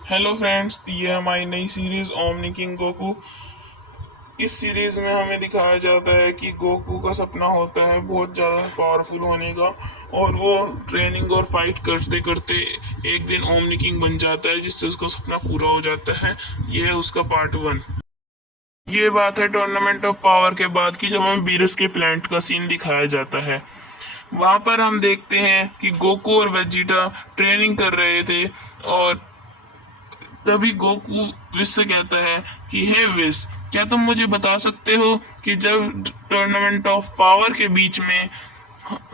Hello friends, ये है हमारी नई सीरीज ओमनी किंग गोकू। इस सीरीज में हमें दिखाया जाता है कि गोकू का सपना होता है बहुत ज़्यादा पावरफुल होने का, और वो ट्रेनिंग और फाइट करते करते एक दिन ओमनी किंग बन जाता है, जिससे उसका सपना पूरा हो जाता है। ये है उसका पार्ट 1। ये बात है टूर्नामेंट ऑफ पावर के बाद की, जब हमें बीरस के प्लांट का सीन दिखाया जाता है। वहां पर हम देखते हैं कि गोकू और वेजिटा ट्रेनिंग कर रहे थे, और तभी गोकू विश से कहता है कि हे विश, क्या तुम मुझे बता सकते हो कि जब टूर्नामेंट ऑफ पावर के बीच में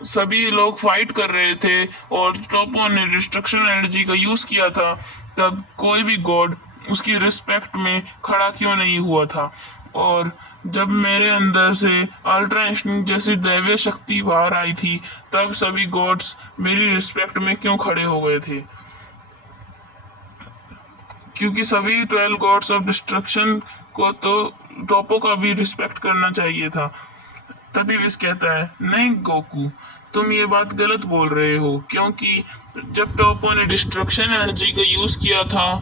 सभी लोग फाइट कर रहे थे और टॉपो ने डिस्ट्रक्शन एनर्जी का यूज किया था, तब कोई भी गॉड उसकी रिस्पेक्ट में खड़ा क्यों नहीं हुआ था? और जब मेरे अंदर से अल्ट्रा इंस्टिंक्ट जैसी दैवीय शक्ति बाहर आई थी, तब सभी गॉड्स मेरी रिस्पेक्ट में क्यों खड़े हो गए थे? क्योंकि सभी 12 गॉड्स ऑफ डिस्ट्रक्शन को तो टॉपो का भी रिस्पेक्ट करना चाहिए था। तभी विस कहता है, नहीं गोकू, तुम ये बात गलत बोल रहे हो, क्योंकि जब टॉपो ने डिस्ट्रक्शन एनर्जी का यूज किया था,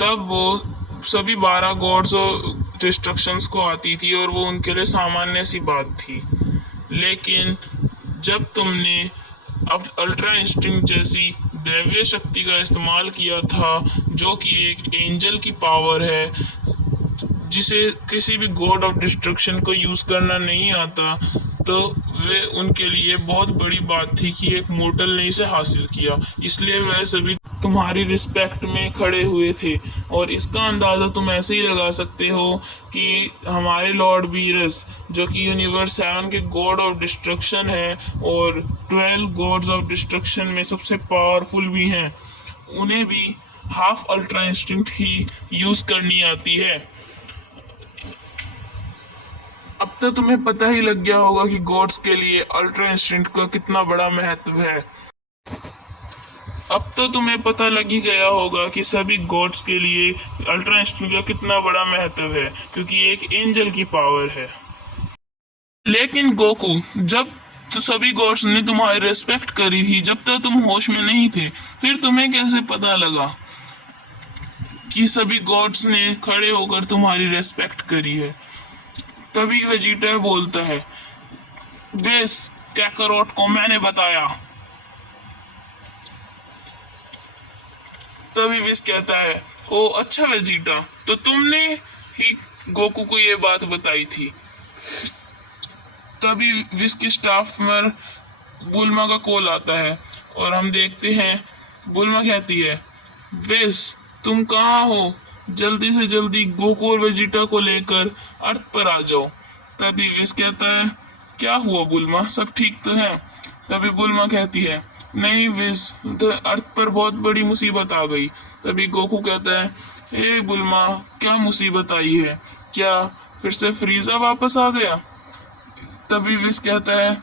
तब वो सभी 12 गॉड्स और डिस्ट्रक्शंस को आती थी, और वो उनके लिए सामान्य सी बात थी। लेकिन जब तुमने अब अल्ट्रा इंस्टिंक्ट जैसी दैवीय शक्ति का इस्तेमाल किया था, जो कि एक एंजल की पावर है, जिसे किसी भी गॉड ऑफ डिस्ट्रक्शन को यूज करना नहीं आता, तो वे उनके लिए बहुत बड़ी बात थी कि एक मोर्टल ने इसे हासिल किया। इसलिए वह सभी तुम्हारी रिस्पेक्ट में खड़े हुए थे। और इसका अंदाजा तुम ऐसे ही लगा सकते हो कि हमारे लॉर्ड बीरस, जो कि यूनिवर्स 7 के गॉड ऑफ डिस्ट्रक्शन है और 12 गॉड्स ऑफ डिस्ट्रक्शन में सबसे पावरफुल भी हैं, उन्हें भी हाफ अल्ट्रा इंस्टिंक्ट ही यूज करनी आती है। अब तो तुम्हें पता ही लग गया होगा कि गॉड्स के लिए अल्ट्रा इंस्टिंक्ट का कितना बड़ा महत्व है। अब तो तुम्हें पता लग ही गया होगा कि सभी गॉड्स के लिए अल्ट्रा इंस्टिंक्ट का कितना बड़ा महत्व है, क्योंकि एक एंजल की पावर है। लेकिन गोकू, जब तो सभी गॉड्स ने तुम्हारी रिस्पेक्ट करी थी, जब तक तुम होश में नहीं थे, फिर तुम्हें कैसे पता लगा कि सभी गॉड्स ने खड़े होकर तुम्हारी रिस्पेक्ट करी है? तभी वेजिटा बोलता है, दिस कैकरोट को मैंने बताया। तभी विस कहता है, ओ अच्छा वेजिटा, तो तुमने ही गोकू को ये बात बताई थी। तभी विस की स्टाफ में बुल्मा का कॉल आता है, और हम देखते हैं बुल्मा कहती है, विस तुम कहाँ हो? जल्दी से जल्दी गोकू और वेजिटा को लेकर अर्थ पर आ जाओ। तभी विस कहता है, क्या हुआ बुल्मा, सब ठीक तो है? तभी बुल्मा कहती है, नहीं विस, अर्थ पर बहुत बड़ी मुसीबत आ गई। तभी गोकू कहता है, हे बुल्मा, क्या मुसीबत आई है? क्या फिर से फ्रीजा वापस आ गया? तभी विस कहता है,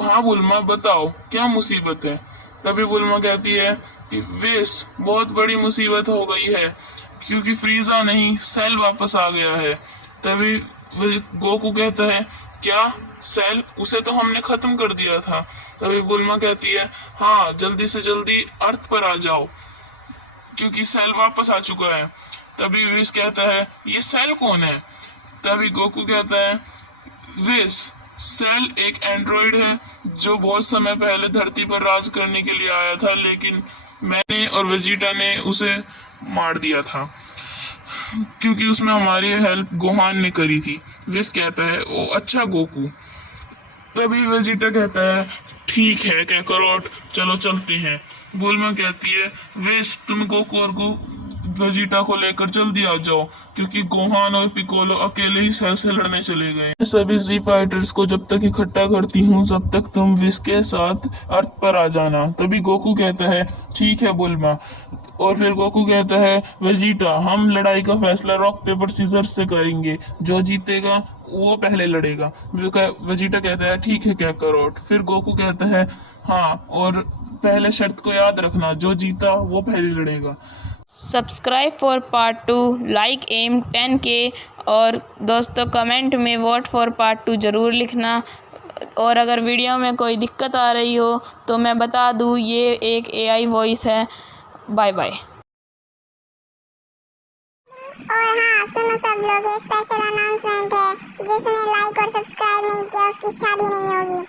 हाँ बुल्मा बताओ, क्या मुसीबत है? तभी बुल्मा कहती है कि विस, बहुत बड़ी मुसीबत हो गई है, क्योंकि फ्रीजा नहीं, सेल वापस आ गया है। तभी गोकू कहता है, क्या सेल? उसे तो हमने खत्म कर दिया था। तभी बुल्मा कहती है, हाँ जल्दी से जल्दी अर्थ पर आ जाओ, क्योंकि सेल वापस आ चुका है। तभी विस कहता है, ये सेल कौन है? तभी गोकू कहता है, विस, सेल एक एंड्रॉइड है जो बहुत समय पहले धरती पर राज करने के लिए आया था, लेकिन मैंने और वेजिटा ने उसे मार दिया था, क्योंकि उसमें हमारी हेल्प गोहान ने करी थी। विस कहता है, ओ अच्छा गोकू। तभी वेजिटा कहता है, ठीक है कैकरोट, चलो चलते हैं। बुल्मा कहती है, विस तुम गोकू और वेजिटा को लेकर जल्दी आ जाओ, क्योंकि गोहान और पिकोलो अकेले ही सेल से लड़ने चले गए। सभी जी फाइटर्स को जब तक इकट्ठा करती हूँ, तब तक तुम विस के साथ अर्थ पर आ जाना। तभी गोकू कहता है, ठीक है बुल्मा। और फिर गोकू कहता है, वेजिटा, हम लड़ाई का फैसला रॉक पेपर सीजर्स से करेंगे, जो जीतेगा वो पहले लड़ेगा। वेजिटा कहता है, ठीक है कैकरोट। फिर गोकू कहता है, हाँ, और पहले शर्त को याद रखना, जो जीता वो पहले लड़ेगा। Subscribe for part 2, like aim 10K, और दोस्तों कमेंट में वोट फॉर पार्ट 2 ज़रूर लिखना। और अगर वीडियो में कोई दिक्कत आ रही हो तो मैं बता दूँ, ये एक AI वॉइस है। Bye bye. और हाँ सुनो सब लोग, ये स्पेशल अनाउंसमेंट है, जिसने लाइक और सब्सक्राइब नहीं किया उसकी शादी नहीं होगी।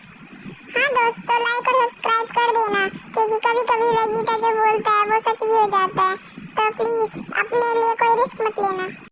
हाँ दोस्तों, लाइक और सब्सक्राइब कर देना, क्योंकि कभी कभी वेजिटा जो बोलता है वो सच भी हो जाता है। तो प्लीज अपने लिए कोई रिस्क मत लेना।